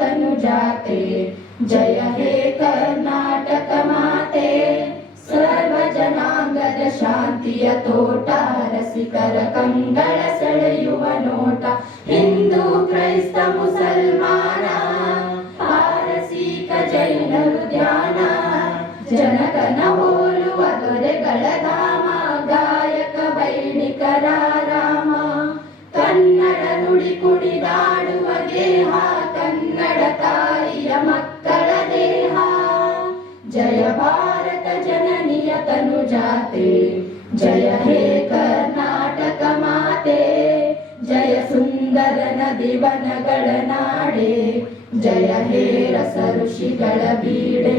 तनुजाते जय हे कर्नाटक माते सर्व जनांगद शांतिय तोಟ रसिकर कंಗಳ ಸೆಳೆಯುವ ನೋಟ ಹಿಂದೂ ಕ್ರೈಸ್ತ ಮುಸಲ್ಮಾನ ಪಾರಸೀಕ ಜೈನರು ಧ್ಯಾನ ಜನಗಣ ಹೋಲುವ ದೊರೆಗಳ ಧಾಮ ಗಾಯಕ ಬೈಣಿಕರ ರಾಮ ಕನ್ನಡ ನುಡಿ ಕುಣಿದಾಡುವ ಗೇಹ ಕನ್ನಡ ತಾಯಿಯ ಮಕ್ಕಳ ದೇಹ ಜಯ ಭಾರತ ಜನನಿಯ ತನುಜಾತೆ ಜಯ ಹೇ ಕರ್ನಾಟಕ ಮಾತೆ ಜಯ ಸುಂದರ ನದಿವನಗಳ ನಾಡೆ ಜಯ ಹೇ ರಸ ಋಷಿಗಳ ಬೀಡೆ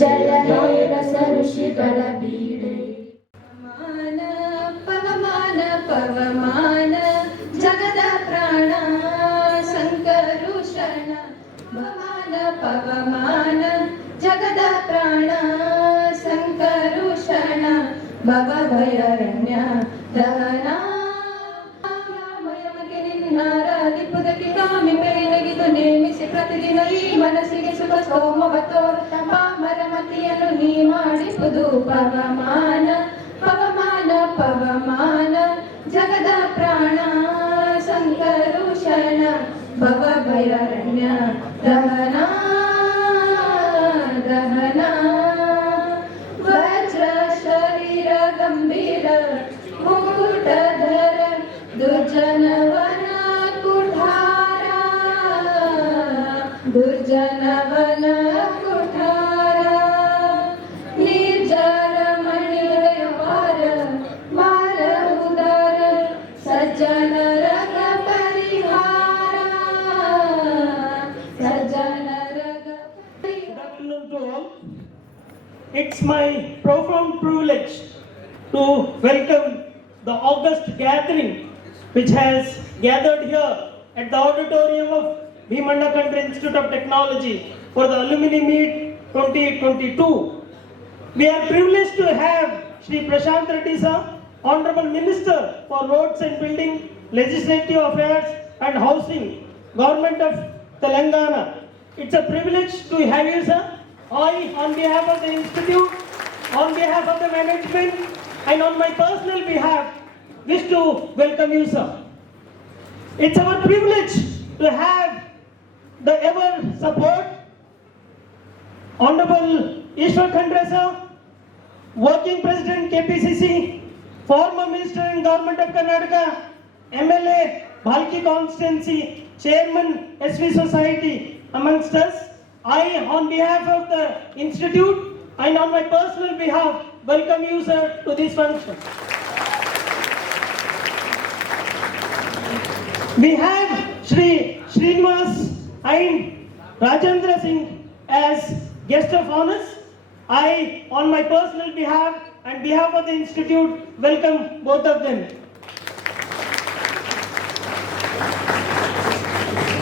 ಜಯ ಹೇ ರಸ ಋಷಿಗಳ ಬೀಡೆ ಮಾನ ಪವಮಾನ ಪವಮಾನ ಜಗದ ಪ್ರಾಣ ಸಂಕರುಷಣ ಪವಮಾನ ಪವಮಾನ ಜಗದ ಪ್ರಾಣ ಸಂಕರುಷಣ ಭವ ಭಯರಣ್ಯ ದಹನ ಮಯಮಗೆ ನಿನ್ನಾರಾಧಿಪುದಕ್ಕೆ ಕಾಮಿ ಬೆಳಗಿದು ನೇಮಿಸಿ ಪ್ರತಿದಿನ ಈ ಮನಸ್ಸಿಗೆ ಸುಖ ಸೋಮವ ತೋರುತ್ತ ಪಾಮರ ಮತಿಯನ್ನು ನೀ ಮಾಡಿಸುವುದು ಪವಮಾನ ಪವಮಾನ ಪವಮಾನ ಜಗದ ಪ್ರಾಣ ಸಂಕರುಷಣ ಭವ ಭಯರಣ್ಯ ದಹನ ದಹನ ವಜ್ರ ಶರೀರ ಗಂಭೀರ ಮುಕುಟಧರ ದುರ್ಜನವನ ಕುಠಾರ ದುರ್ಜನವನ ಕುಠಾರ ನಿರ್ಜರ ಮಣಿಯ ವಾರ ಮಾರ ಉದರ ಸಜ್ಜನರ ಪರಿಹಾರ ಸಜ್ಜನರ Good afternoon to all. It's my profound privilege to welcome the August gathering which has gathered here at the auditorium of Bhimanda Country Institute of Technology for the Alumni Meet 2022. We are privileged to have Shri Prashant Reddy sir, Honorable Minister for Roads and Building, Legislative Affairs and Housing, Government of Telangana. It's a privilege to have you, sir. I, on behalf of the Institute, on behalf of the management, and on my personal behalf, wish to welcome you, sir. It's our privilege to have the ever support, Honorable Ishwar Khandre, sir, Working President KPCC, former Minister in Government of Karnataka, MLA, Bhalki Constituency, Chairman SV Society, amongst us. I, on behalf of the Institute and on my personal behalf, welcome you, sir, to this function. We have Shri Srinivas and Rajendra Singh as guest of honors. I, on my personal behalf and behalf of the Institute, welcome both of them.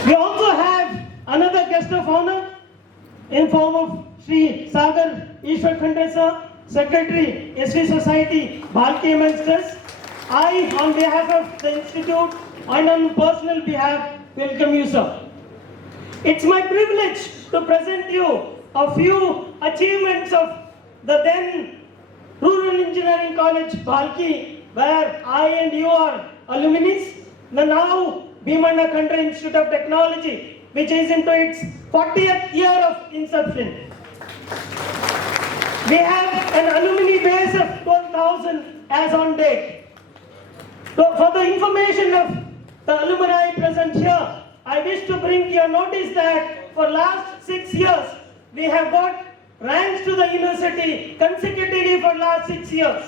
We also have another guest of honor in form of Shri Sagar Ishwar Khandre sir, Secretary, SV Society, Bhalki amongst us. I, on behalf of the Institute and on personal behalf, welcome you, sir. It's my privilege to present you a few achievements of the then Rural Engineering College, Bhalki, where I and you are alumni. The now Bhimanda Country Institute of Technology, which is into its 40th year of inception. We have an alumni base of 12,000 as on date. So for the information of the alumni present here, I wish to bring your notice that for last 6 years, we have got ranks to the university consecutively for last 6 years.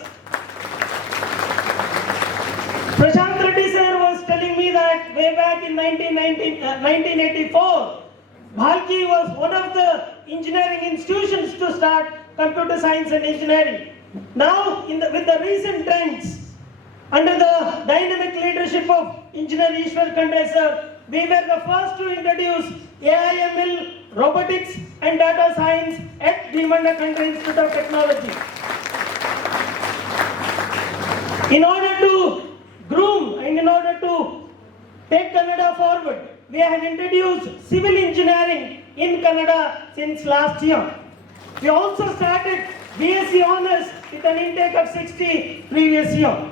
Prashant Reddy sir was telling me that way back in 1984, Bhalki was one of the engineering institutions to start computer science and engineering. Now, with the recent trends, under the dynamic leadership of Engineer Ishwar Khandre sir, we were the first to introduce AI/ML, robotics and data science at Bhimanda Country Institute of Technology. In order to groom and in order to take Kannada forward, we have introduced civil engineering in Kannada since last year. We also started BSc Honours with an intake of 60 previous year.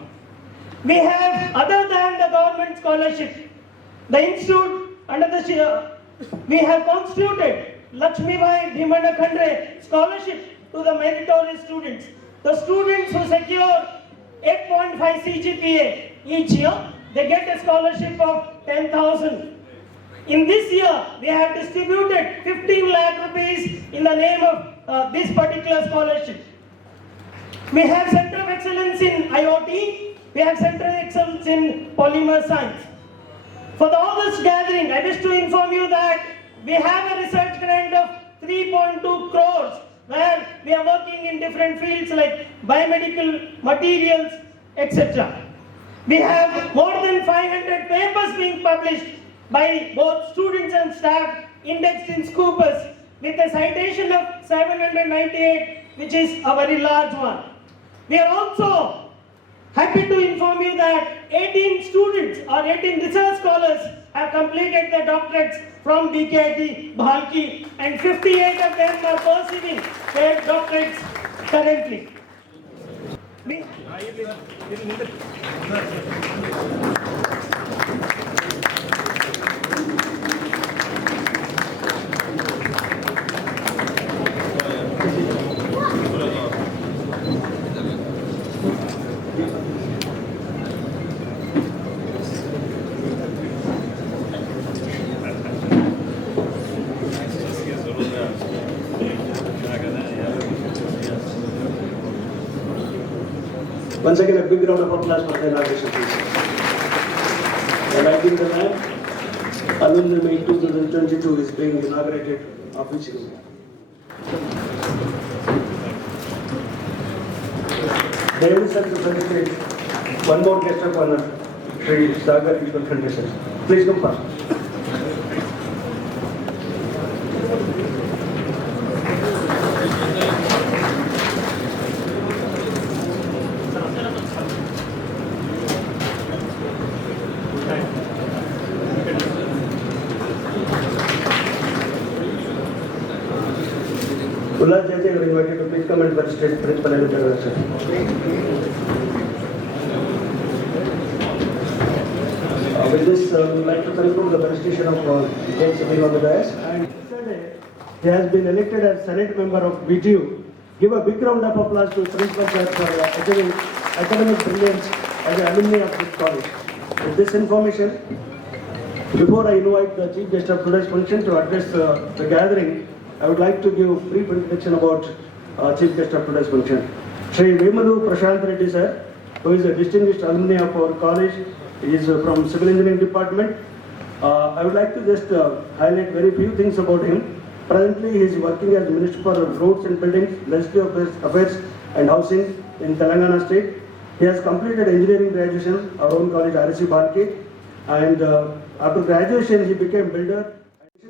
We have, other than the government scholarship, the institute under the we have constituted Lakshmibai Bhimana Khandre scholarship to the meritorious students. The students who secure 8.5 CGPA each year, they get a scholarship of 10,000. In this year, we have distributed 15 lakh rupees in the name of this particular scholarship. We have Center of Excellence in IoT. We have Center of Excellence in Polymer Science. For the August gathering, I wish to inform you that we have a research grant of 3.2 crores where we are working in different fields like biomedical materials, etc. We have more than 500 papers being published by both students and staff indexed in Scopus with a citation of 798, which is a very large one. We are also happy to inform you that 18 students or 18 research scholars have completed their doctorates from BKIT, Bhalki, and 58 of them are pursuing their doctorates currently. Once again, a big round of applause for the inauguration, please. And I think the lamp, Alumni Meet 2022 is being inaugurated officially. They will set the presentation. One more guest of honor, Sri Sagar Equal Conditions. Please come first. Ullas Jayati, you are invited to please come and participate principal and introduction. With this, we would like to conclude the presentation of James sitting on the dais. And yesterday, he has been elected as Senate member of BTU. Give a big round of applause to Principal Sir for achieving academic brilliance as an alumni of this college. With this information, before I invite the Chief Guest of today's function to address the gathering, I would like to give brief introduction about Chief Guest of today's function. Sri Vemalu Prashant Reddy sir, who is a distinguished alumni of our college. He is from Civil Engineering Department. I would like to just highlight very few things about him. Presently, he is working as Minister for Roads and Buildings, Legislative Affairs and Housing in Telangana State. He has completed engineering graduation, our own college, RSC Bhalki, and after graduation, he became builder.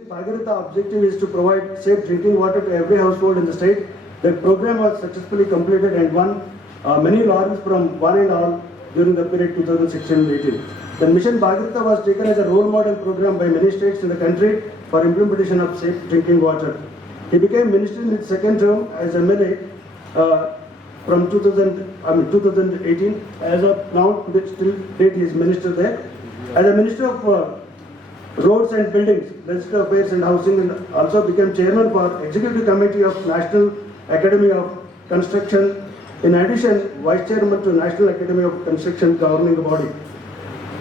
Bhagirath objective is to provide safe drinking water to every household in the state. The program was successfully completed and won many laurels from one and all during the period 2016-18. The Mission Bhagirath was taken as a role model program by many states in the country for implementation of safe drinking water. He became minister in his second term as MLA from 2018. As of now, still date he is minister there. As a minister of Roads and Buildings, Legislative Affairs and Housing, and also became chairman for Executive Committee of National Academy of Construction. In addition, vice chairman to National Academy of Construction governing body.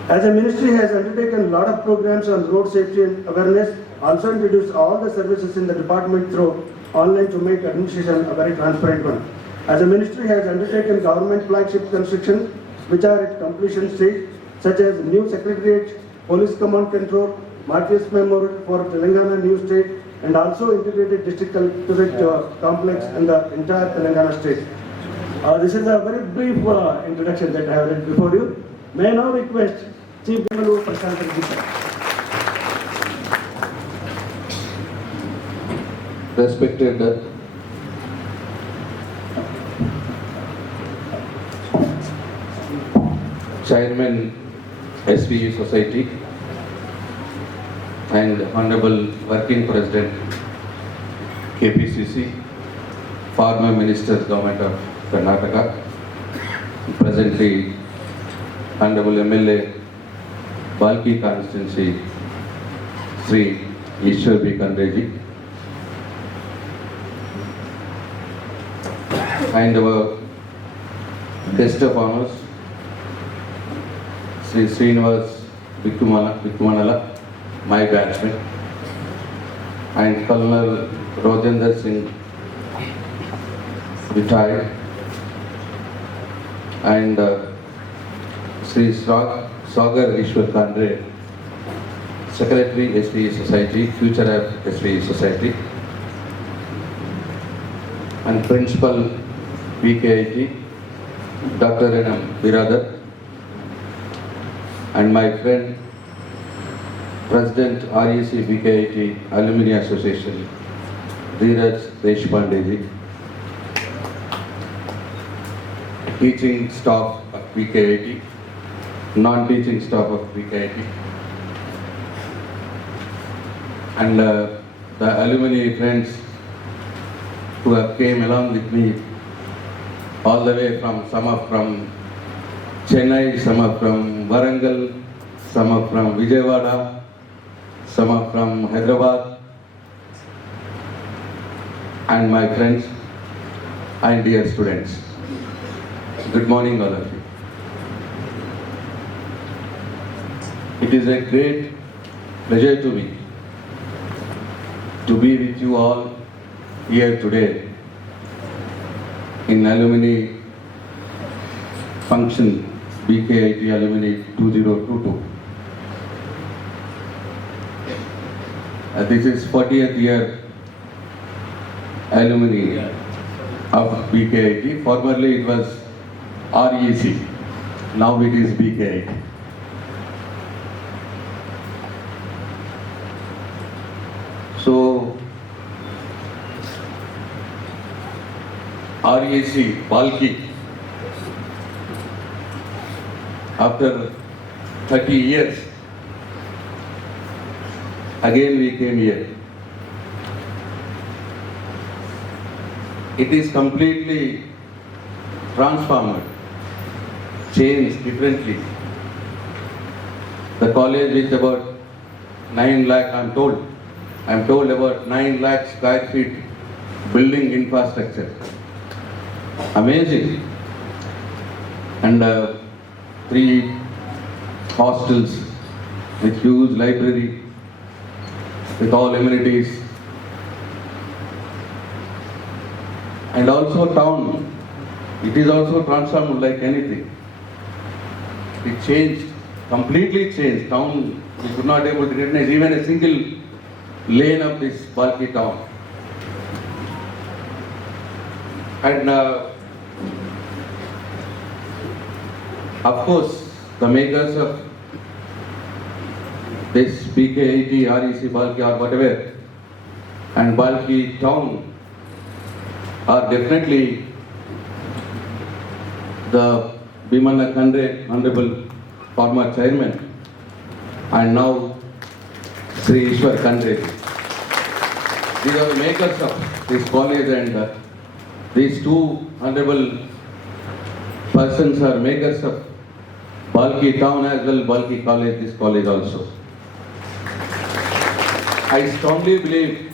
As a ministry, he has undertaken a lot of programs on road safety and awareness. Also introduced all the services in the department through online to make administration a very transparent one. As a ministry, he has undertaken government flagship construction, which are at completion stage, such as new secretariat, police command control, Martyrs Memorial for Telangana New State, and also integrated district collectorate complex in the entire Telangana state. This is a very brief introduction that I have read before you. May I now request Chief Vemalu Prashant Reddy sir. Respected Chairman SPU Society, and Honorable Working President KPCC, former Minister Government of Karnataka, presently Honorable MLA Balki constituency Sri Ishwar B. Kandreji, and our guest of honors Sri Srinivas Vikkumanala, my batchmate, and Colonel Rojendra Singh, retired, and Sri Sagar Ishwar Kandre, Secretary SVE Society, Future of SVE Society, and Principal BKIT, Dr. N.M. Biradar, and my friend, President REC BKIT Alumni Association, Dheeraj Deshpandeji, teaching staff of BKIT, non-teaching staff of BKIT, and the alumni friends who have came along with me all the way from, some are from Chennai, some are from Warangal, some are from Vijayawada, some are from Hyderabad, and my friends and dear students. Good morning, all of you. It is a great pleasure to me to be with you all here today in alumni function BKIT Alumni 2022. This is 40th year alumni of BKIT. Formerly it was REC, now it is BKIT. So, REC, Balki, after 30 years, again we came here. It is completely transformed, changed differently. The college is about 9 lakh, I'm told about 9 lakh square feet building infrastructure. Amazing. And 3 hostels with huge library, with all amenities. And also town, it is also transformed like anything. It changed, completely changed. Town, we could not able to recognize even a single lane of this Balki town. And of course, the makers of this BKIT, REC, Balki or whatever, and Balki town are definitely the Bhimana Kandre, Honorable former chairman, and now Sri Ishwar Kandre. These are the makers of this college, and these 2 honorable persons are makers of Balki town as well, Balki college, this college also. I strongly believe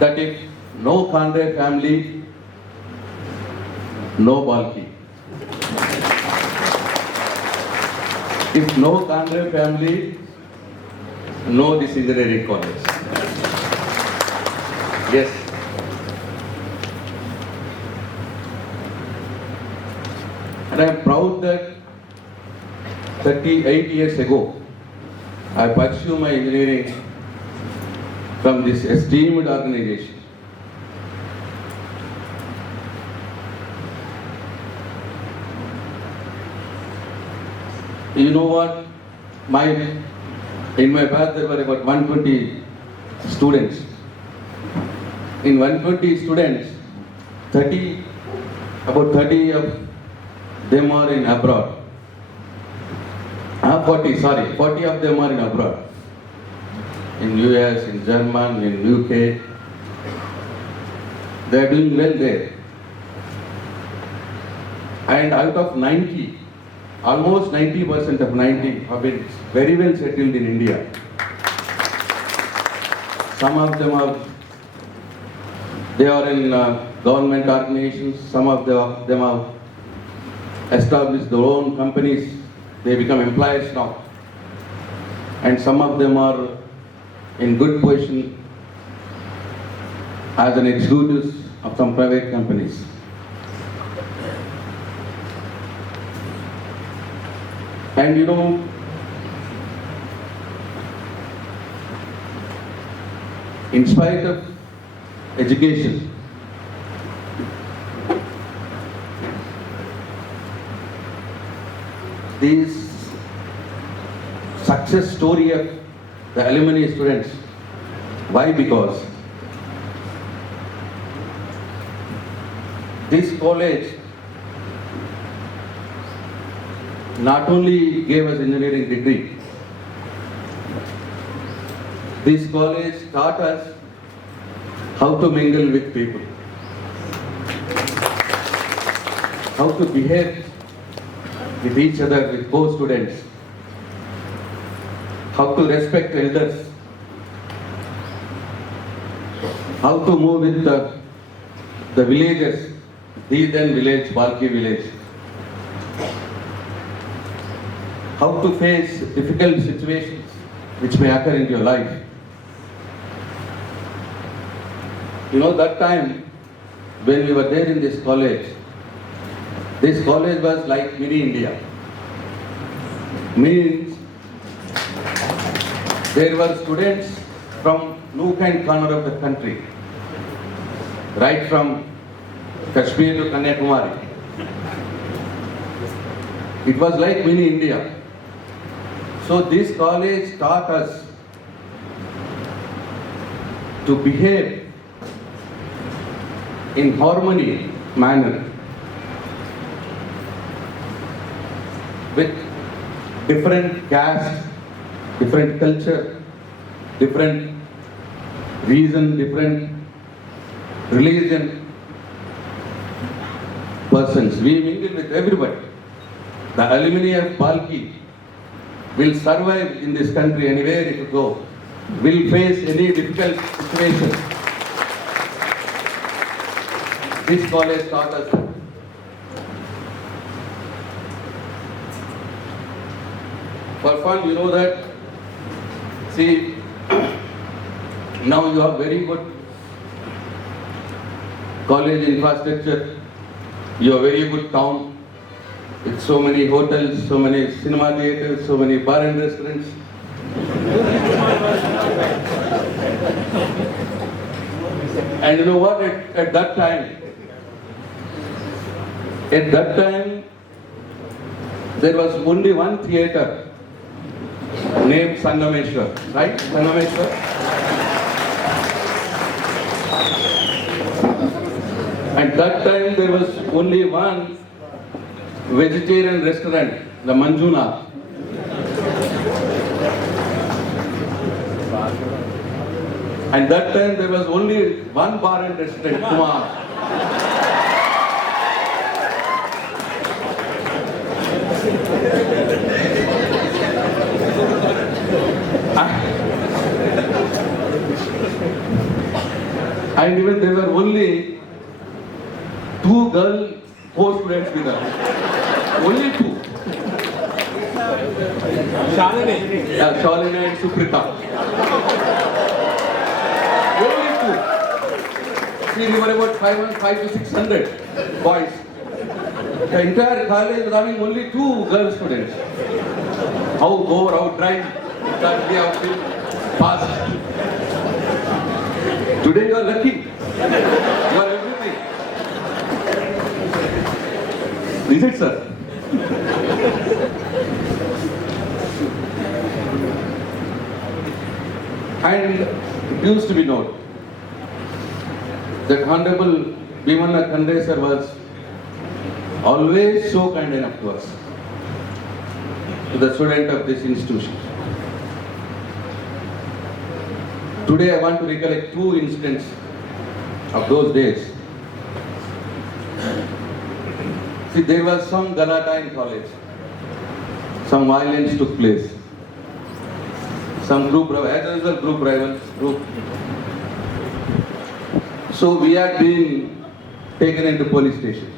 that if no Kandre family, no Balki. If no Kandre family, no this engineering college. Yes. And I am proud that 38 years ago, I pursued my engineering from this esteemed organization. You know what? In my batch there were about 120 students. In 120 students, about 30 of them are in abroad. 40 of them are in abroad. in US, in Germany, in UK. They are doing well there. And out of 90, almost 90% of 90 have been very well settled in India. Some of them they are in government organizations, some of them have established their own companies, they become employers now. And some of them are in good position as an executives of some private companies. And you know, in spite of education, this success story of the alumni students. Why? Because this college not only gave us engineering degree, this college taught us how to mingle with people, how to behave with each other, with co-students, how to respect elders, how to move with the villagers, the then village, Balki village, how to face difficult situations which may occur in your life. You know, that time when we were there in this college was like mini India. Means there were students from nook and corner of the country, right from Kashmir to Kanyakumari. It was like mini India. So this college taught us to behave in harmony manner with different caste, different culture, different reason, different religion persons. We mingle with everybody. The alumni of Balki will survive in this country anywhere it will go, will face any difficult situation. This college taught us. For fun, you know that, see, now you have very good college infrastructure, you have very good town, with so many hotels, so many cinema theaters, so many bar and restaurants. And you know what, at that time, there was only one theater named Sangameshwar, right? Sangameshwar. At that time there was only one vegetarian restaurant, the Manjuna. And that time there was only one bar and restaurant, Kumar. And even there were only 2 girl co-students with us. Only 2. Shalini and Suprita. Only 2. See, we were about 500 to 600 boys. The entire college was having only 2 girl students. How bore, how dry that we have been passed. Today you are lucky. You are everything. Is it, sir? And it used to be known that Honorable Bhimanna Khandre sir was always so kind enough to us, to the student of this institution. Today I want to recollect two incidents of those days. See, there was some galata in college. Some violence took place. Some group rival group. So we had been taken into police station.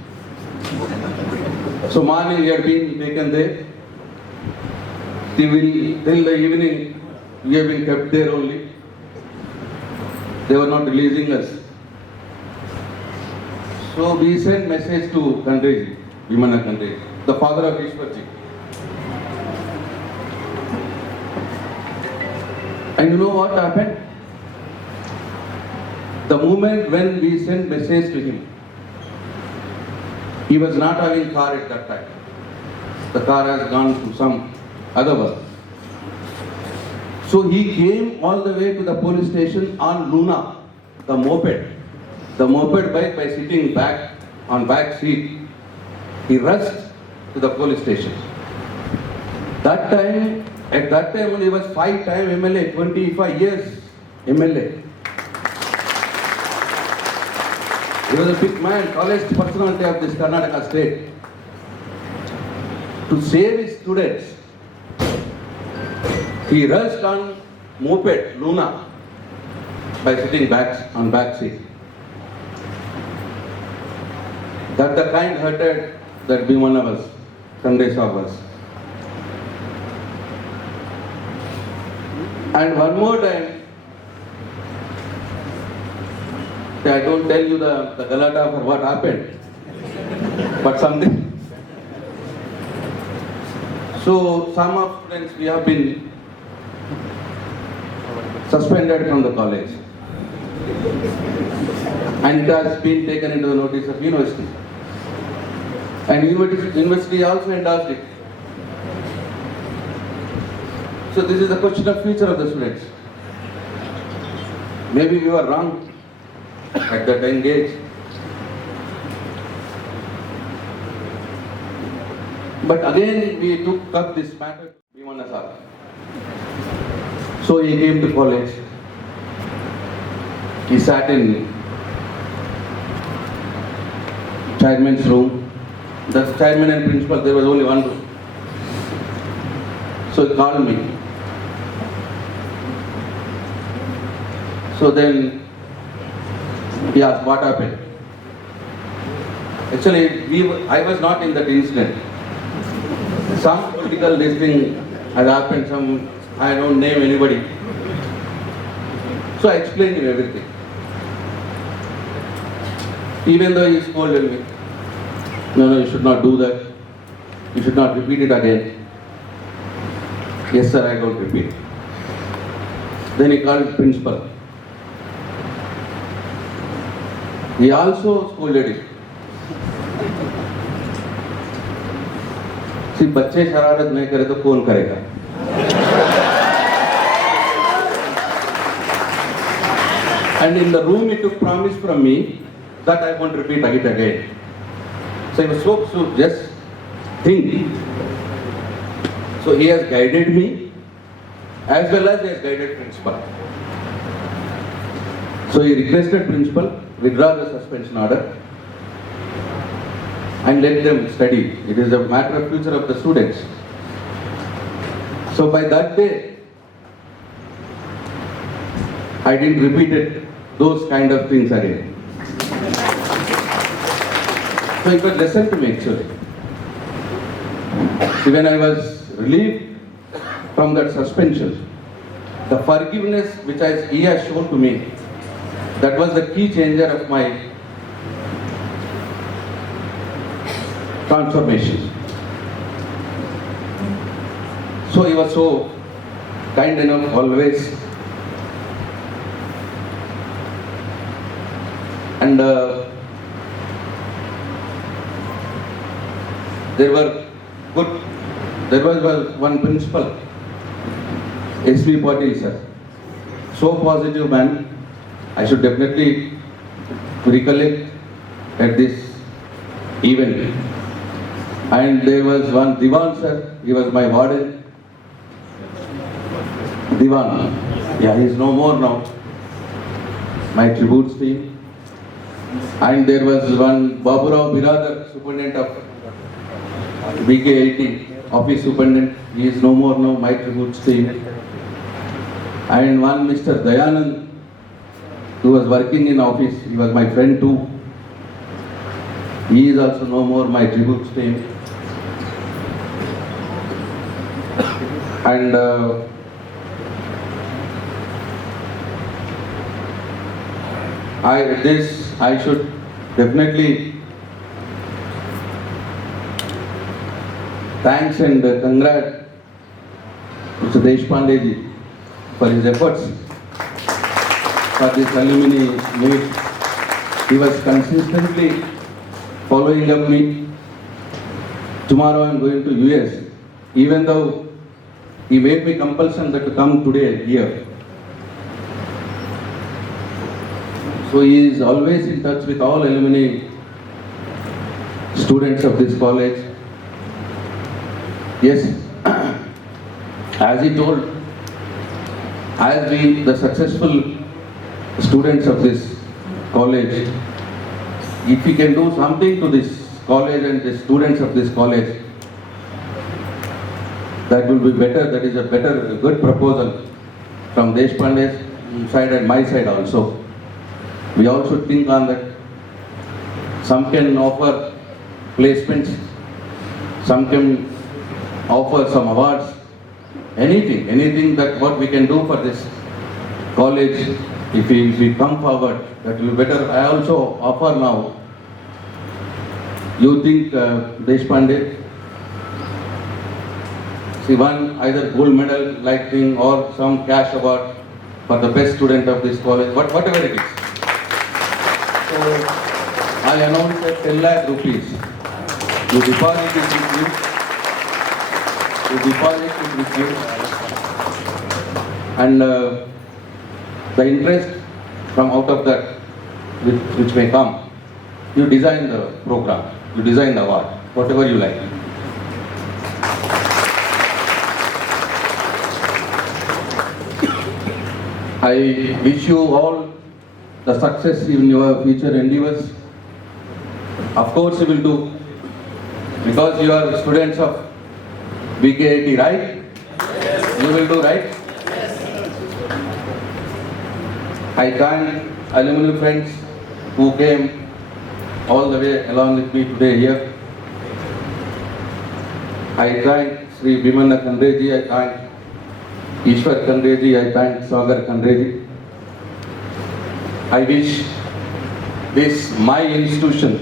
So morning we had been taken there. Till the evening we have been kept there only. They were not releasing us. So we sent message to Kandreji, Bhimana Kandreji, the father of Ishwarji. And you know what happened? The moment when we sent message to him, he was not having car at that time. The car has gone to some other work. So he came all the way to the police station on Luna, the moped bike, by sitting back on back seat. He rushed to the police station. At that time he was 5-time MLA, 25 years MLA. He was a big man, tallest personality of this Karnataka state. To save his students, he rushed on moped, Luna, by sitting back on back seat. That the kind hearted that Bhimana was, Kandesa was. And one more time, I don't tell you the galata for what happened, but something. So some of students, we have been suspended from the college. And it has been taken into the notice of university. And university also endorsed it. So this is the question of future of the students. Maybe we were wrong at that young age. But again we took up this matter, Bhimana sir. So he came to college. He sat in chairman's room. The chairman and principal, there was only one room. So he called me. So then he asked what happened. Actually, I was not in that incident. Some political thing had happened, I don't name anybody. So I explained him everything. Even though he scolded me, no, you should not do that. You should not repeat it again. Yes sir, I don't repeat. Then he called principal. He also scolded him. See, बच्चे शरारत नहीं करे तो कौन करेगा? And in the room he took promise from me that I won't repeat it again. So he was so just think. So he has guided me as well as he has guided principal. So he requested principal withdraw the suspension order and let them study. It is a matter of future of the students. So by that day, I didn't repeat those kind of things again. So it was lesson to me actually. See, when I was relieved from that suspension, the forgiveness which he has shown to me, that was the key changer of my transformation. So he was so kind enough always. And there was one principal, S.V. Patil sir, so positive man. I should definitely recollect at this event. And there was one Diwan sir, he was my warden. Diwan, yeah, he is no more now. my tributes team. And there was one Baburao Biradar, superintendent of BK80, office superintendent. He is no more now, my tributes team. And one Mr. Dayanand, who was working in office. He was my friend too. He is also no more, my tributes team. And I should definitely thanks and congrat Mr. Deshpande ji for his efforts for this alumni meet. He was consistently following up me. Tomorrow I am going to US, even though he made me compulsion that to come today here. So he is always in touch with all alumni students of this college. Yes, as he told, as we the successful students of this college, if we can do something to this college and the students of this college, that will be better. That is a good proposal from Deshpande's side and my side also. We all should think on that. Some can offer placements, some can offer some awards, anything that what we can do for this college. If we come forward, that will be better. I also offer now. You think Deshpande? See, one either gold medal like thing or some cash award for the best student of this college, whatever it is. So I announce that 10 lakh rupees. You deposit it with you. You deposit it with you. And the interest from out of that, which may come, you design the program, you design the award, whatever you like. I wish you all the success in your future endeavors. Of course you will do, because you are students of BK80, right? Yes. You will do, right? Yes. I thank alumni friends who came all the way along with me today here. I thank Sri Bhimanna Kandreji, I thank Ishwar Kandreji, I thank Sagar Kandreji. I wish this, my institution,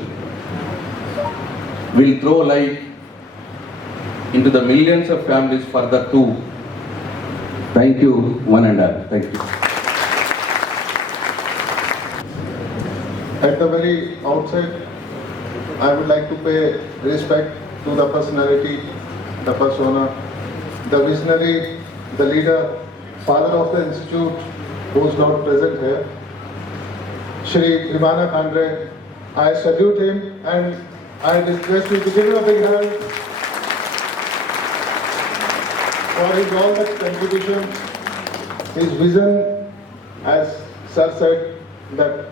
will throw light into the millions of families further too. Thank you, one and all. Thank you. At the very outset, I would like to pay respect to the personality, the persona, the visionary, the leader, father of the institute, who is not present here, Shri Bhimanna Khandre. I salute him and I request you to give him a big hand for his all that contribution, his vision, as Sir said, that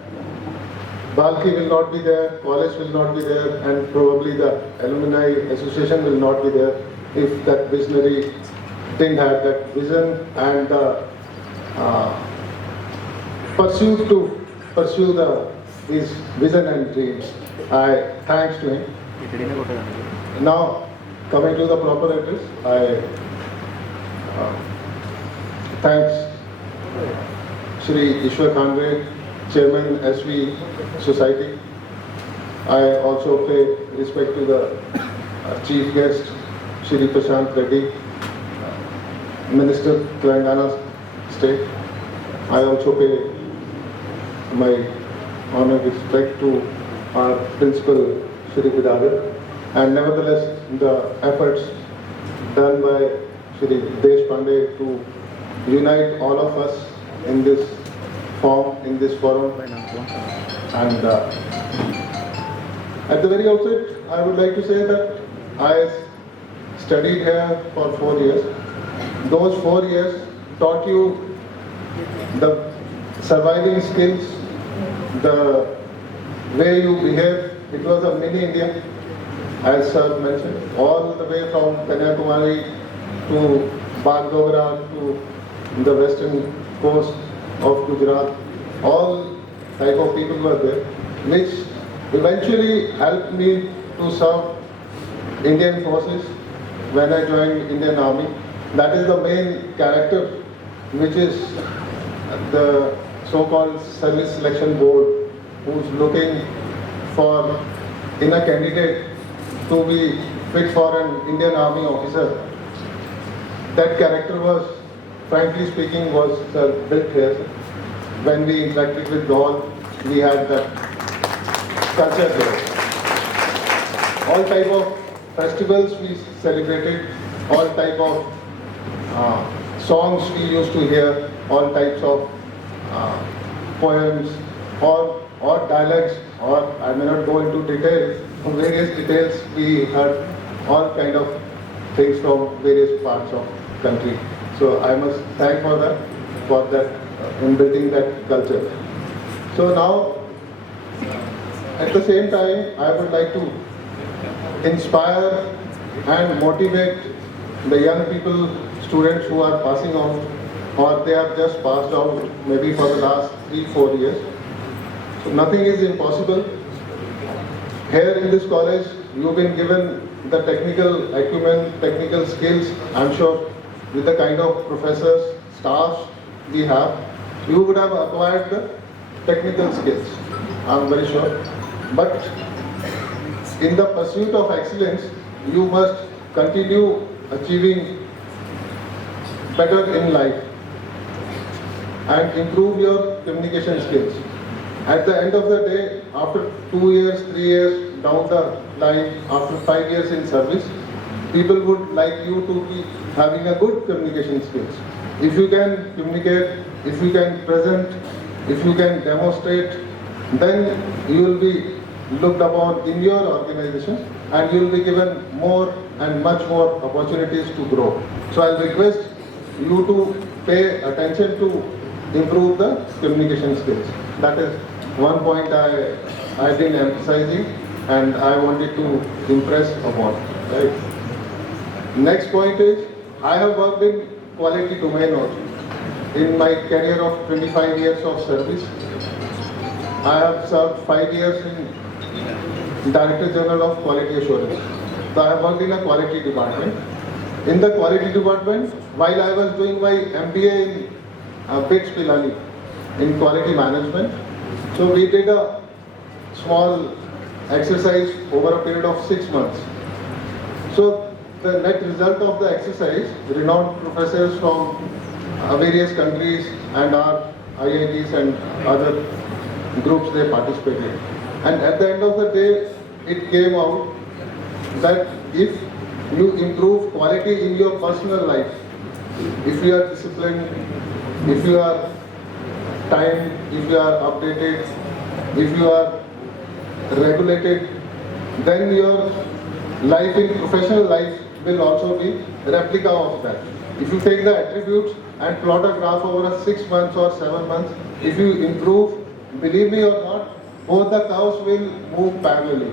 Balki will not be there, college will not be there, and probably the alumni association will not be there if that visionary didn't have that vision and pursuit to pursue his vision and dreams. I thanks to him. Now, coming to the proper address, I thanks Shri Ishwar Khandre, Chairman SV Society. I also pay respect to the Chief Guest, Shri Prashant Reddy, Minister Telangana State. I also pay my honor respect to our Principal Shri Bidadar, and nevertheless the efforts done by Shri Deshpande to unite all of us in this forum. And at the very outset, I would like to say that I studied here for 4 years. Those 4 years taught you the surviving skills the way you behave. It was a mini India, as sir mentioned, all the way from Kanyakumari to Bagdogra to the western coast of Gujarat. All type of people were there, which eventually helped me to serve Indian forces when I joined Indian Army. That is the main character, which is the so-called service selection board, who's looking for in a candidate to be fit for an Indian Army officer. That character was, frankly speaking, was built here. When we interacted with Gaul, we had that culture there. All type of festivals we celebrated, all type of songs we used to hear, all types of poems, or dialects, or I may not go into details, various details we heard, all kind of things from various parts of country. So I must thank for that in building that culture. So now, at the same time, I would like to inspire and motivate the young people, students who are passing out, or they have just passed out maybe for the last 3-4 years. So nothing is impossible. Here in this college, you've been given the technical acumen, technical skills. I'm sure with the kind of professors, staffs we have, you would have acquired the technical skills. I'm very sure. But in the pursuit of excellence, you must continue achieving better in life and improve your communication skills. At the end of the day, after 2 years, 3 years down the line, after 5 years in service, people would like you to be having a good communication skills. If you can communicate, if you can present, if you can demonstrate, then you will be looked upon in your organization and you will be given more and much more opportunities to grow. So I'll request you to pay attention to improve the communication skills. That is one point I've been emphasizing and I wanted to impress upon. Right? Next point is, I have worked in quality domain also. In my career of 25 years of service, I have served 5 years in Director General of Quality Assurance. So I have worked in a quality department. In the quality department, while I was doing my MBA in BITS Pilani in quality management, so we did a small exercise over a period of 6 months. So the net result of the exercise, renowned professors from various countries and our IITs and other groups, they participated. And at the end of the day, it came out that if you improve quality in your personal life, if you are disciplined, if you are timed, if you are updated, if you are regulated, then your life in professional life will also be replica of that. If you take the attributes and plot a graph over a 6 months or 7 months, if you improve, believe me or not, both the curves will move parallelly.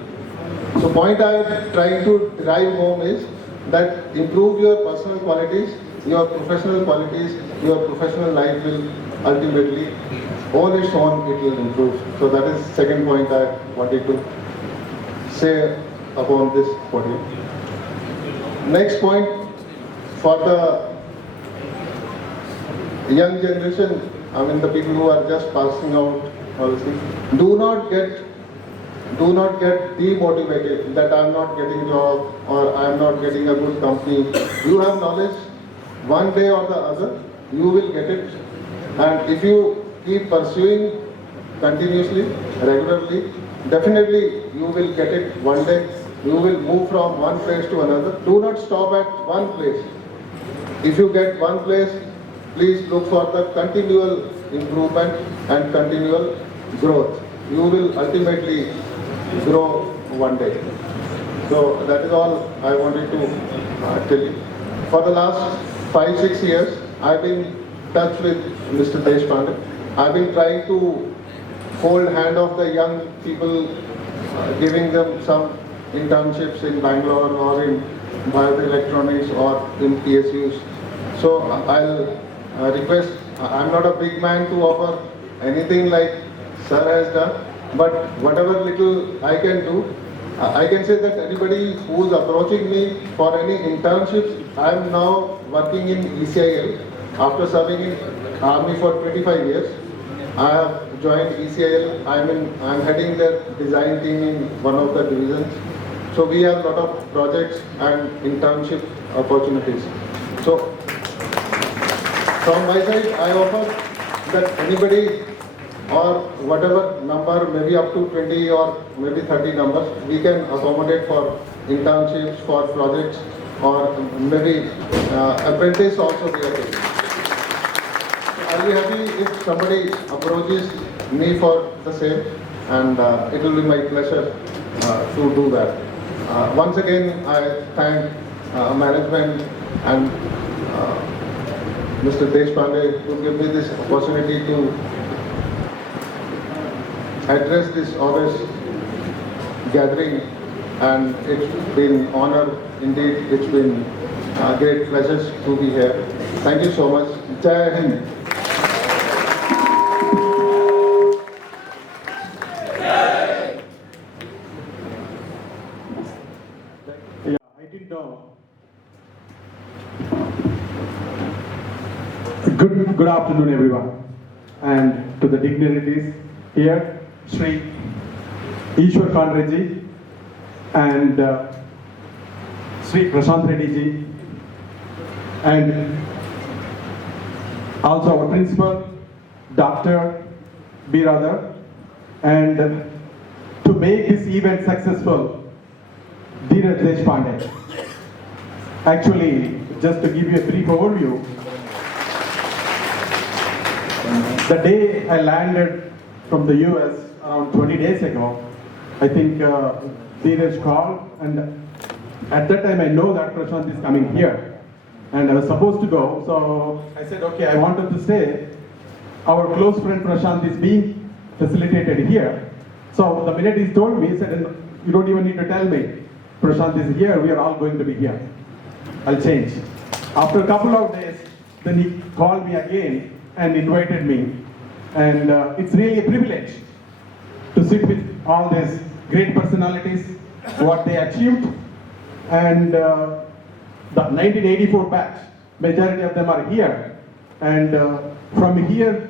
So point I am trying to drive home is that improve your personal qualities, your professional qualities, your professional life will ultimately, on its own, it will improve. So that is second point I wanted to say upon this podium. Next point, for the young generation, I mean the people who are just passing out, do not get demotivated that I am not getting job or I am not getting a good company. You have knowledge, one day or the other, you will get it. And if you keep pursuing continuously, regularly, definitely you will get it one day. You will move from one place to another. Do not stop at one place. If you get one place, please look for the continual improvement and continual growth. You will ultimately grow one day. So that is all I wanted to tell you. For the last 5-6 years, I've been in touch with Mr. Deshpande. I've been trying to hold hand of the young people, giving them some internships in Bangalore or in bioelectronics or in PSUs. So I'll request, I'm not a big man to offer anything like Sir has done, but whatever little I can do, I can say that anybody who is approaching me for any internships, I am now working in ECIL after serving in Army for 25 years. I have joined ECIL. I'm heading the design team in one of the divisions. So we have a lot of projects and internship opportunities. So from my side, I offer that anybody or whatever number, maybe up to 20 or maybe 30 numbers, we can accommodate for internships, for projects, or maybe apprentice also we are taking. I'll be happy if somebody approaches me for the same, and it will be my pleasure to do that. Once again, I thank management and Mr. Deshpande to give me this opportunity to address this august gathering, and it's been honor indeed. It's been a great pleasure to be here. Thank you so much. Jai Hind. Yeah, I didn't know. Good afternoon, everyone, and to the dignitaries here, Sri Ishwar Kandreji and Sri Prashant Reddy ji, and also our principal, Dr. Biradar, and to make this event successful, Dheeraj Deshpande. Actually, just to give you a brief overview, the day I landed from the US around 20 days ago, I think Dheeraj called, and at that time I know that Prashant is coming here, and I was supposed to go, so I said, okay, I wanted to stay. Our close friend Prashant is being facilitated here. So the minute he told me, he said, you don't even need to tell me, Prashant is here, we are all going to be here. I'll change. After a couple of days, then he called me again and invited me. And it's really a privilege to sit with all these great personalities, what they achieved. And the 1984 batch, majority of them are here. And from here,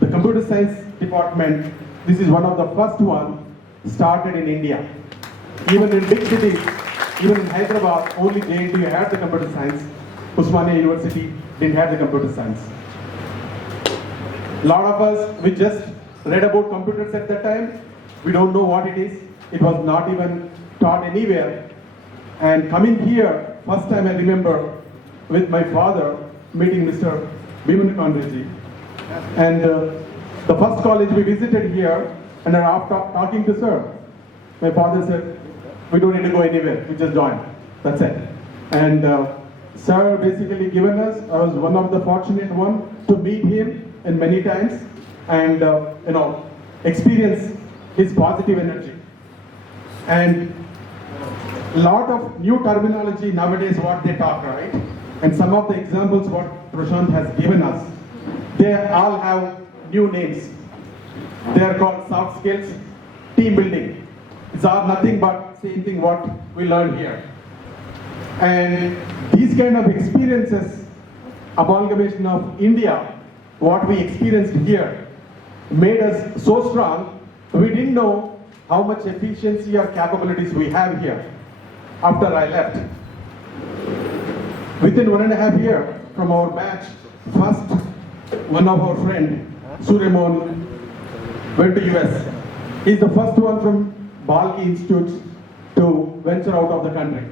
the computer science department, this is one of the first one started in India. Even in big cities, even in Hyderabad, only JNTU had the computer science. Usmania University didn't have the computer science. A lot of us, we just read about computers at that time. We don't know what it is. It was not even taught anywhere. And coming here, first time I remember with my father meeting Mr. Bhiman Kandreji. And the first college we visited here, and after talking to sir, my father said, we don't need to go anywhere, we just join. That's it. And sir basically given us, I was one of the fortunate one to meet him in many times and experience his positive energy. And lot of new terminology nowadays what they talk, right? And some of the examples what Prashant has given us, they all have new names. They are called soft skills, team building. It's all nothing but same thing what we learn here. And these kind of experiences, amalgamation of India, what we experienced here, made us so strong, we didn't know how much efficiency or capabilities we have here after I left. Within 1.5 years from our batch, first one of our friend, Suremon, went to US. He's the first one from Balki Institute to venture out of the country.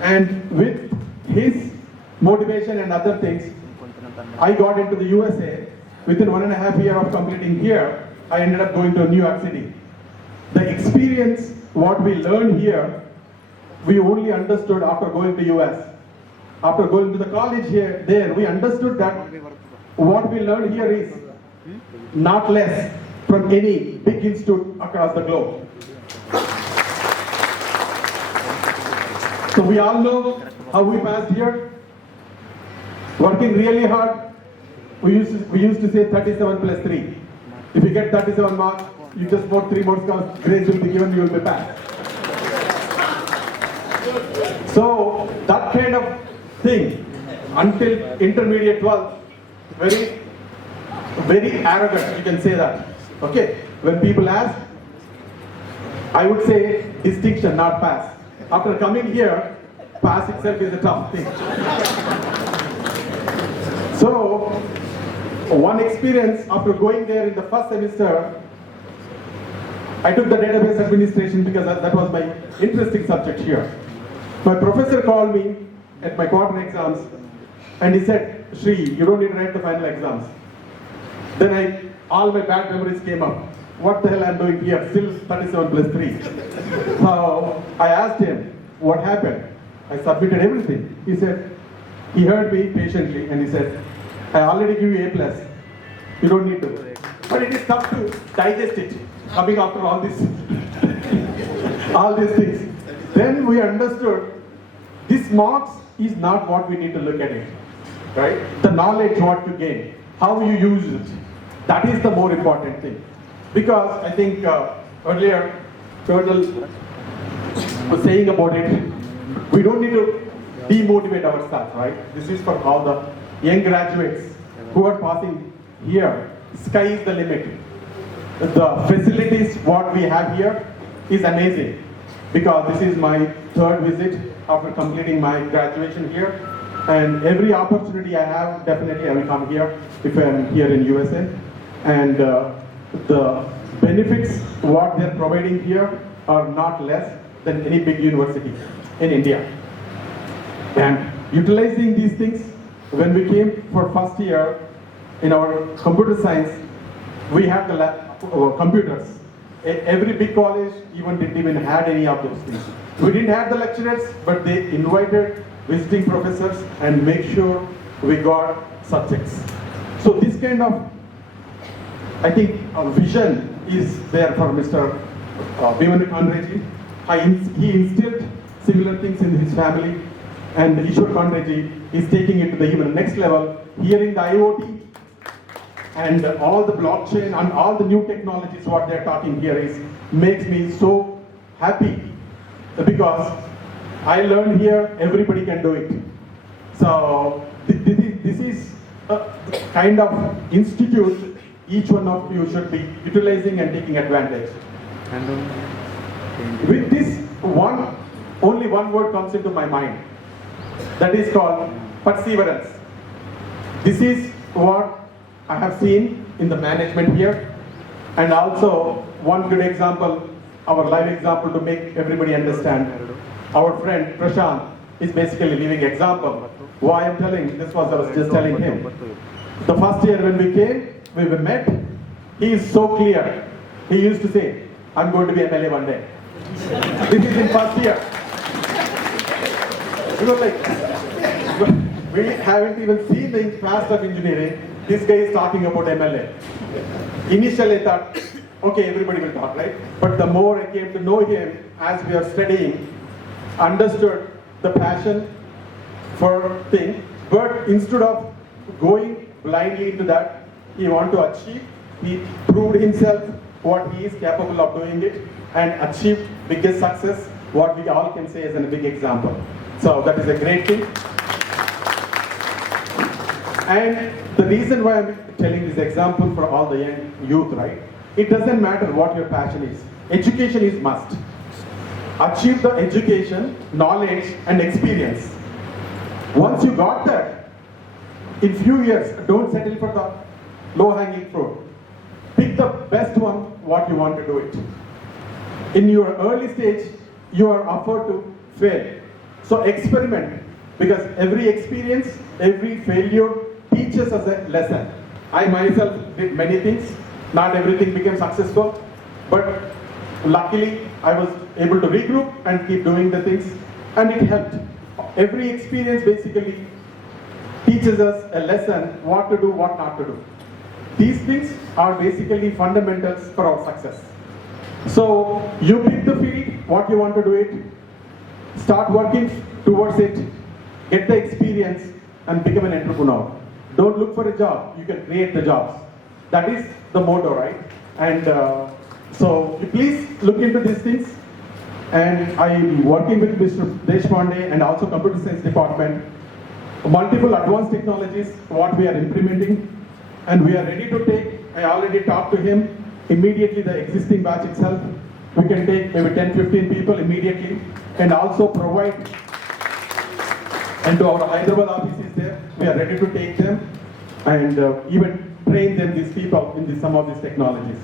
And with his motivation and other things, I got into the USA. Within 1.5 years of completing here, I ended up going to New York City. The experience, what we learned here, we only understood after going to US. After going to the college here, there, we understood that what we learned here is not less, from any big institute across the globe. So we all know how we passed here. Working really hard, we used to say 37 plus 3. If you get 37 marks, you just put 3 more scores, grades will be given, you will be passed. So that kind of thing, until intermediate 12, very arrogant, you can say that. Okay, when people ask, I would say distinction, not pass. After coming here, pass itself is a tough thing. So, one experience after going there in the first semester, I took the database administration because that was my interesting subject here. My professor called me at my quarter exams and he said, Shri, you don't need to write the final exams. Then all my bad memories came up. What the hell I'm doing here? Still 37 plus 3. So I asked him, what happened? I submitted everything. He said, he heard me patiently and he said, I already give you A plus. You don't need to. But it is tough to digest it, coming after all this, all these things. Then we understood this marks is not what we need to look at it, right? The knowledge what you gain, how you use it, that is the more important thing. Because I think earlier, Colonel was saying about it, we don't need to demotivate ourselves, right? This is for all the young graduates who are passing here. Sky is the limit. The facilities what we have here is amazing because this is my third visit after completing my graduation here, and every opportunity I have, definitely I will come here if I am here in USA. And the benefits what they're providing here are not less than any big university in India. And utilizing these things, when we came for first year in our computer science, we had the computers. Every big college didn't even had any of those things. We didn't have the lecturers, but they invited visiting professors and make sure we got subjects. So this kind of, I think, vision is there for Mr. Bhiman Kandreji. He instilled similar things in his family, and Ishwar Kandreji is taking it to the even next level. Here in the IoT and all the blockchain and all the new technologies what they're talking here is makes me so happy because I learned here everybody can do it. So this is a kind of institute each one of you should be utilizing and taking advantage. With this only one word comes into my mind. That is called perseverance. This is what I have seen in the management here, and also one good example, our live example to make everybody understand. Our friend Prashant is basically a living example. Why I'm telling this was I was just telling him. The first year when we came, we were met. He is so clear. He used to say, "I'm going to be MLA one day." This is in first year. You know, like we haven't even seen the past of engineering. This guy is talking about MLA. Initially I thought, okay, everybody will talk, right? But the more I came to know him as we are studying, understood the passion for things, but instead of going blindly into that, he wanted to achieve. He proved himself what he is capable of doing it and achieved biggest success, what we all can say is a big example. So that is a great thing. And the reason why I'm telling this example for all the young youth, right? It doesn't matter what your passion is. Education is must. Achieve the education, knowledge, and experience. Once you got that, in few years, don't settle for the low-hanging fruit. Pick the best one, what you want to do it. In your early stage, you are offered to fail. So experiment, because every experience, every failure teaches us a lesson. I myself did many things. Not everything became successful, but luckily I was able to regroup and keep doing the things, and it helped. Every experience basically teaches us a lesson, what to do, what not to do. These things are basically fundamentals for our success. So you pick the field, what you want to do it, start working towards it, get the experience and become an entrepreneur. Don't look for a job, you can create the jobs. That is the motto, right? And so please look into these things. And I'm working with Mr. Deshpande and also Computer Science Department. Multiple advanced technologies, what we are implementing, and we are ready to take. I already talked to him. Immediately the existing batch itself, we can take maybe 10-15 people immediately and also provide, and to our Hyderabad office is there, we are ready to take them and even train them, these people, in some of these technologies.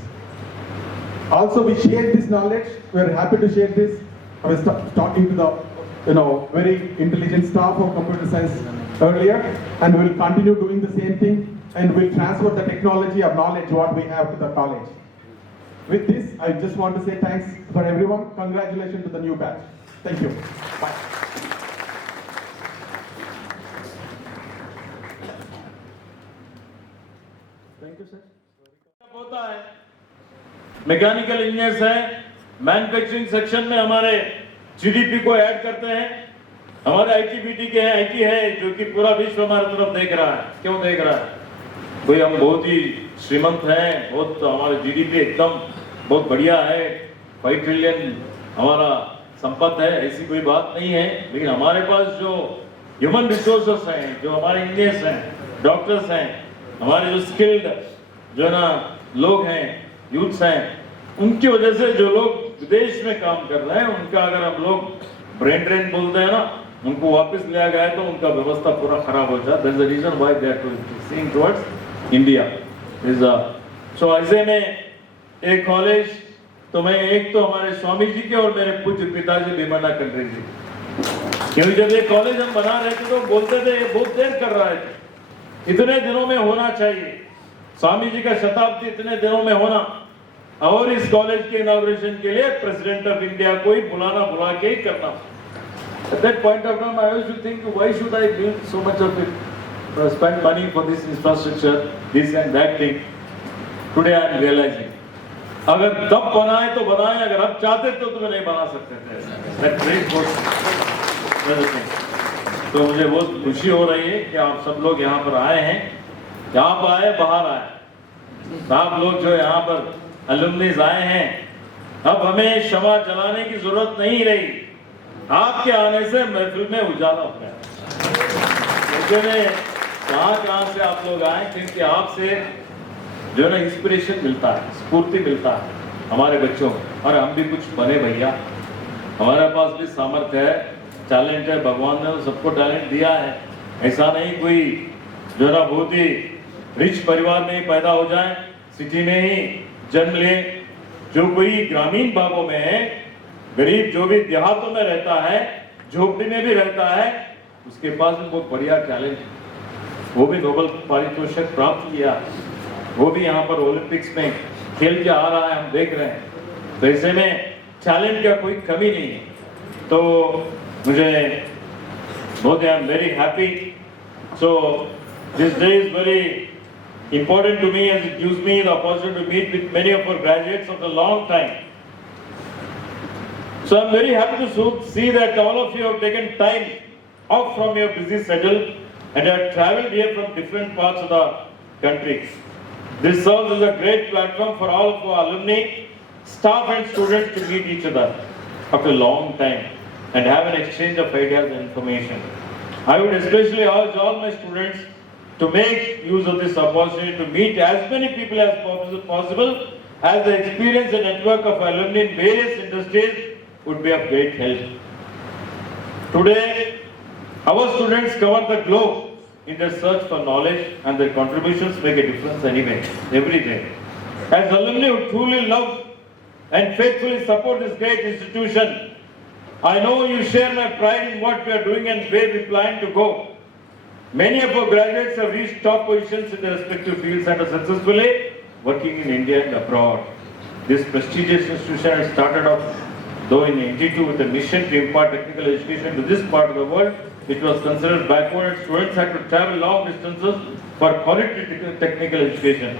Also, we share this knowledge. We are happy to share this. I was talking to the, very intelligent staff of computer science earlier, and we will continue doing the same thing, and we'll transfer the technology or knowledge what we have to the college. With this, I just want to say thanks for everyone. Congratulations to the new batch. Thank you. Bye. Thank you, sir. होता है mechanical engineers हैं, manufacturing section में हमारे GDP को add करते हैं। हमारे IT के हैं, आईटी है जो कि पूरा विश्व हमारे तरफ देख रहा है। क्यों देख रहा है? कोई हम बहुत ही श्रीमंत हैं, बहुत हमारे जीडीपी एकदम बहुत बढ़िया है, 5 ट्रिलियन हमारा संपत्ति है, ऐसी कोई बात नहीं है। लेकिन हमारे पास जो ह्यूमन रिसोर्सेस हैं, जो हमारे इंजीनियर्स हैं, डॉक्टर्स हैं, हमारे जो स्किल्ड जो ना लोग हैं, यूथ्स हैं, उनकी वजह से जो लोग विदेश में काम कर रहे हैं, उनका अगर हम लोग ब्रेन ड्रेन बोलते हैं ना, उनको वापस लिया गया तो उनका व्यवस्था पूरा खराब हो जाता है। That's the reason why they are seeing towards India is so ऐसे में एक कॉलेज तो मैं एक तो हमारे स्वामी जी के और मेरे पूज्य पिताजी भीमन्ना खंड्रे जी, क्योंकि जब ये कॉलेज हम बना रहे थे तो बोलते थे ये बहुत देर कर रहे थे, इतने दिनों में होना चाहिए, स्वामी जी का शताब्दी इतने दिनों में होना, और इस कॉलेज के इनॉग्रेशन के लिए प्रेसिडेंट ऑफ इंडिया को ही बुला के ही करना। At that point of time, I used to think, why should I build so much of it, spend money for this infrastructure, this and that thing? Today I am realizing, अगर तब बनाए तो बनाए, अगर अब चाहते तो तुम्हें नहीं बना सकते थे। That great force. तो मुझे बहुत खुशी हो रही है कि आप सब लोग यहाँ पर आए हैं, आप आए बाहर आए, आप लोग जो यहाँ पर अलुमनीज आए हैं, अब हमें क्षमा चलाने की जरूरत नहीं रही। आपके आने से महफिल में उजाला हो गया। कहाँ से आप लोग आए, क्योंकि आपसे जो ना इंस्पिरेशन मिलता है, स्फूर्ति मिलता है हमारे बच्चों को, और हम भी कुछ बने भैया। हमारे पास भी सामर्थ्य है, टैलेंट है, भगवान ने सबको टैलेंट दिया है। ऐसा नहीं कोई जो ना बहुत ही रिच परिवार में ही पैदा हो जाए, सिटी में ही जन्म ले। जो कोई ग्रामीण भागों में है, गरीब जो भी देहातों में रहता है, झोपड़ी में भी रहता है, उसके पास भी बहुत बढ़िया टैलेंट है। वो भी नोबेल पारितोषिक प्राप्त किया, वो भी यहाँ पर ओलंपिक्स में खेल के आ रहा है, हम देख रहे हैं। तो ऐसे में टैलेंट का कोई कमी नहीं है। तो मुझे बहुत I am very happy. So this day is very important to me as it gives me the opportunity to meet with many of our graduates of a long time. So I'm very happy to see that all of you have taken time off from your busy schedule and have traveled here from different parts of the country. This serves as a great platform for all of our alumni, staff and students to meet each other after a long time and have an exchange of ideas and information. I would especially urge all my students to make use of this opportunity to meet as many people as possible, as the experience and network of alumni in various industries would be of great help. Today, our students cover the globe in their search for knowledge, and their contributions make a difference anyway, every day. As alumni who truly love and faithfully support this great institution, I know you share my pride in what we are doing and where we plan to go. Many of our graduates have reached top positions in their respective fields and are successfully working in India and abroad. This prestigious institution has started off, though in 1982, with a mission to impart technical education to this part of the world, which was considered backward. Students had to travel long distances for quality technical education.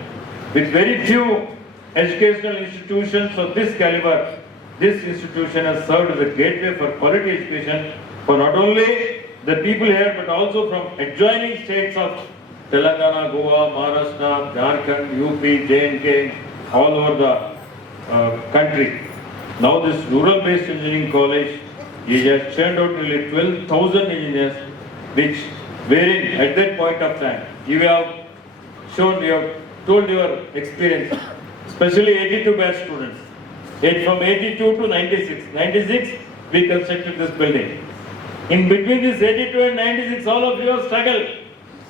With very few educational institutions of this caliber, this institution has served as a gateway for quality education for not only the people here but also from adjoining states of Telangana, Goa, Maharashtra, Jharkhand, UP, J&K, all over the country. Now this rural-based engineering college has churned out nearly 12,000 engineers, which wherein at that point of time you have shown, you have told your experience, especially 82 batch students. From 82 to 96. 96 we constructed this building. In between this 82 and 96, all of you have struggled.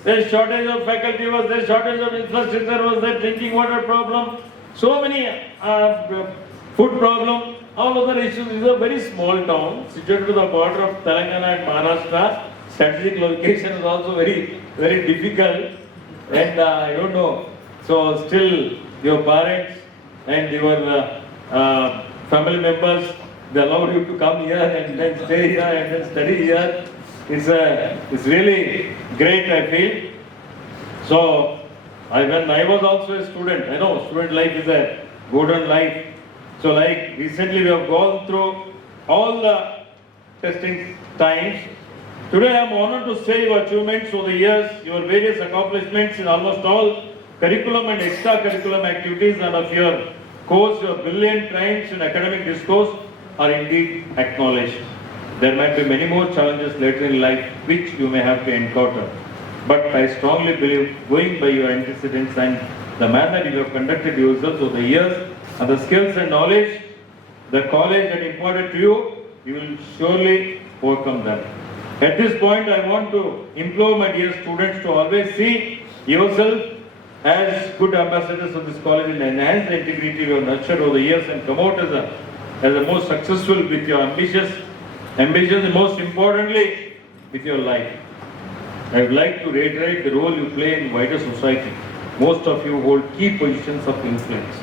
There's shortage of faculty, was there shortage of infrastructure, was there drinking water problem, so many food problem, all other issues. This is a very small town situated to the border of Telangana and Maharashtra. Strategic location is also very, very difficult, and I don't know. So still your parents and your family members, they allowed you to come here and then stay here and then study here. It's really great, I feel. So when I was also a student, I know student life is a golden life. So like recently we have gone through all the testing times. Today I am honored to say your achievements over the years, your various accomplishments in almost all curriculum and extracurriculum activities, and of your course, your brilliant triumphs in academic discourse are indeed acknowledged. There might be many more challenges later in life which you may have to encounter. But I strongly believe, going by your antecedents and the manner you have conducted yourselves over the years, and the skills and knowledge the college had imparted to you, you will surely overcome them. At this point, I want to implore my dear students to always see yourself as good ambassadors of this college and enhance the integrity you have nurtured over the years and come out as the most successful with your ambitions and most importantly with your life. I would like to reiterate the role you play in wider society. Most of you hold key positions of influence.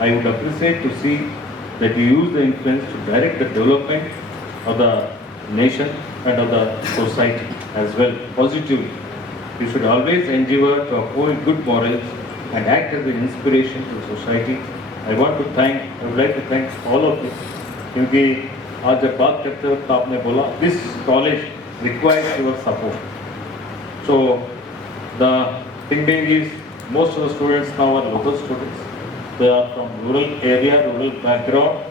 I would appreciate to see that you use the influence to direct the development of the nation and of the society as well positively. You should always endeavor to uphold good morals and act as an inspiration to society. I would like to thank all of you. क्योंकि आज जब बात करते वक्त आपने बोला, this college requires your support. So the thing being is, most of the students now are local students. They are from rural area, rural background.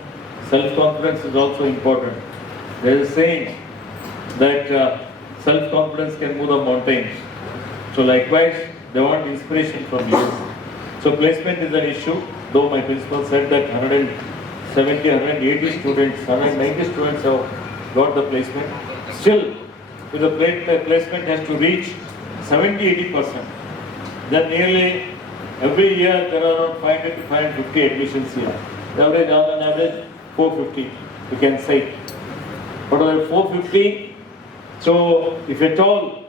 Self-confidence is also important. There is a saying that self-confidence can move the mountains. So likewise, they want inspiration from you. So placement is an issue, though my principal said that 170, 180 students, 190 students have got the placement. Still, if the placement has to reach 70-80%, then nearly every year there are around 500 to 550 admissions here. The average, on an average, 450, you can say. But over 450, so if at all,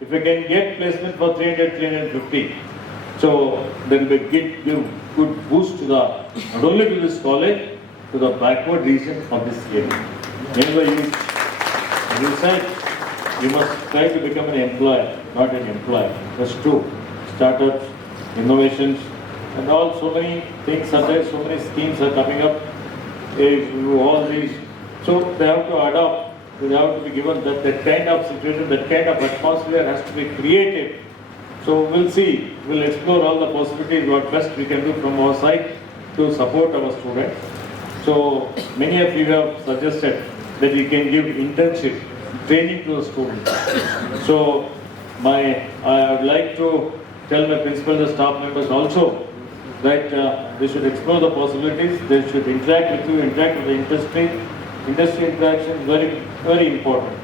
if we can get placement for 300, 350, so then we give good boost to not only to this college, to the backward region of this area. Anyway, you said you must try to become an employer, not an employer. That's true. Startups, innovations, and all so many things are there, so many schemes are coming up. All these, so they have to adopt. They have to be given that kind of situation, that kind of atmosphere has to be created. So we'll see, we'll explore all the possibilities, what best we can do from our side to support our students. So many of you have suggested that we can give internship training to the students. So I would like to tell my principal and the staff members also that they should explore the possibilities, they should interact with you, interact with the industry. Industry interaction is very, very important.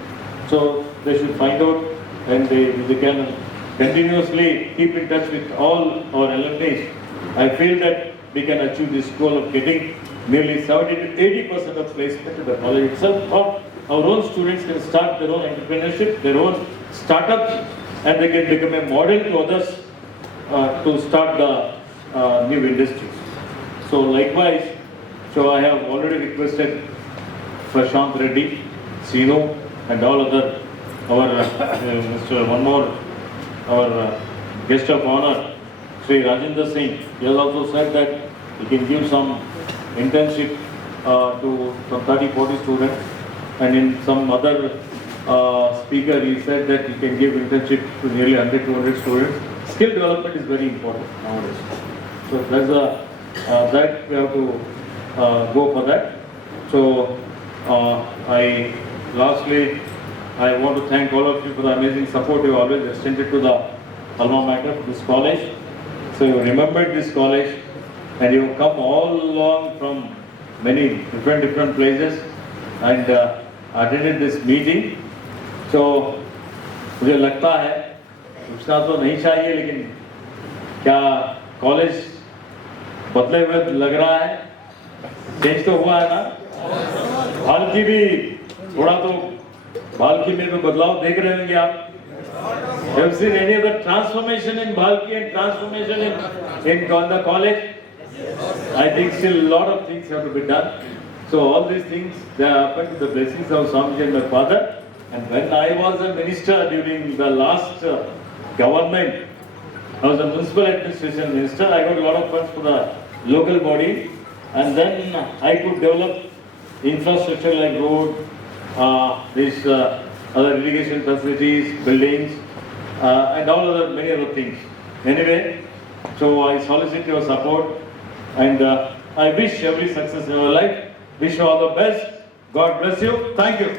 So they should find out and they can continuously keep in touch with all our alumni. I feel that we can achieve this goal of getting nearly 70 to 80% of placement in the college itself, or our own students can start their own entrepreneurship, their own startups, and they can become a model to others to start the new industries. So likewise, so I have already requested Prashant Reddy, Sino, and all other, our Mr. one more, our guest of honor. Sri Rajendra Singh, he has also said that he can give some internship to some 30-40 students, and in some other speaker he said that he can give internship to nearly 100-200 students. Skill development is very important nowadays. So there's that we have to go for that. So lastly, I want to thank all of you for the amazing support you always extended to the alma mater, this college. So you remembered this college, and you have come all along from many different places and attended this meeting. So मुझे लगता है पूछना तो नहीं चाहिए, लेकिन क्या college बदले हुए लग रहा है? चेंज तो हुआ है ना? भालकी भी थोड़ा तो भालकी में तो बदलाव देख रहे होंगे आप. Have you seen any other transformation in Bhalki and transformation in the college? I think still a lot of things have to be done. So all these things, they happen to the blessings of Swamiji and my father. And when I was a minister during the last government, I was a municipal administration minister. I got a lot of funds for the local body, and then I could develop infrastructure like road, these other irrigation facilities, buildings, and all other many other things. Anyway, so I solicit your support, and I wish every success in your life. Wish you all the best. God bless you. Thank you.